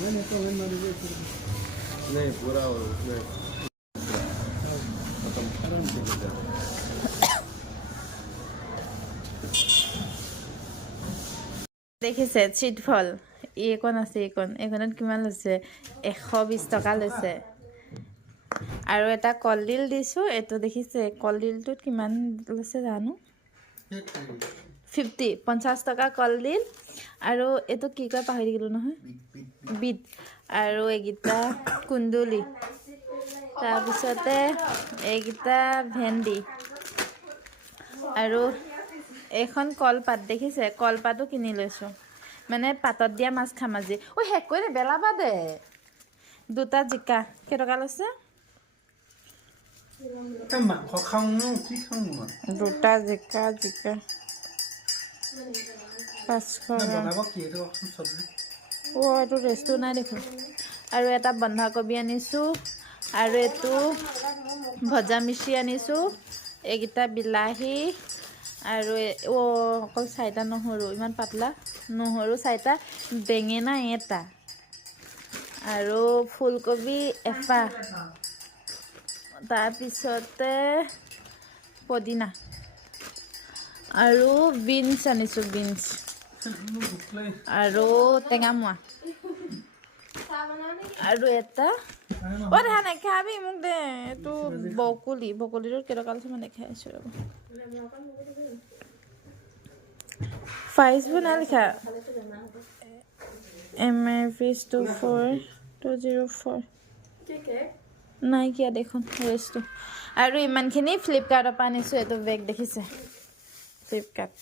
मैंने कमेंट मार दिया नहीं पूरा उसमें खत्म आराम से कर दे দেখিছে চিট ফল এইকণ আছে এইকণত কিমান লৈছে 120 টকা লৈছে আৰু এটা কলডিল দিছো এটো দেখিছে কলডিলটোত কিমান লৈছে জানো 50 টকা কলডিল আৰু এটো কি কয় পাহৰি গলো নহয় বিট আৰু এগিটা কুন্দুলি তাৰ পিছতে এগিটা ভেন্ডি আৰু এখন কলপাত দেখিছে কলপাতো কিনি লৈছো মানে পাতত দিয়া মাছ খাম আজি ও হেক কৰি বেলাবা দে দুটা জিকা কেটকা লৈছে মাংস খাওঁ কি খাওঁ দুটা জিকা 500 বনাব কি এইটো চব্জি ও এইটো ৰেষ্টটো নাই দেখো আৰু এটা বন্ধাকবি আনিছো আৰু এটো ভজা মিশি আনিছো এগিটা বিলাহী আৰু ও অকল চাইটা নহৰু ইমান পাতলা নহৰু চাইটা বেঙেনা এটা আৰু ফুলকবি এফা তাৰ পিছতে পদিনা আৰু বিনছ আনিছো বিনছ আৰু টেঙামুৱা আৰু এটা ও দেখা নাই খাবি মোক দে এটো বকুলিৰ কেটকা আছে মানে খাই আছো ৰব ফাইজ বনা লিখা MFS 24204 নাই কিয়া দেখোন ৰেষ্টটো আৰু ইমানখিনি ফ্লিপকাৰ্টৰ পৰা আনিছো এটো বেগ দেখিছে ফ্লিপকাৰ্ট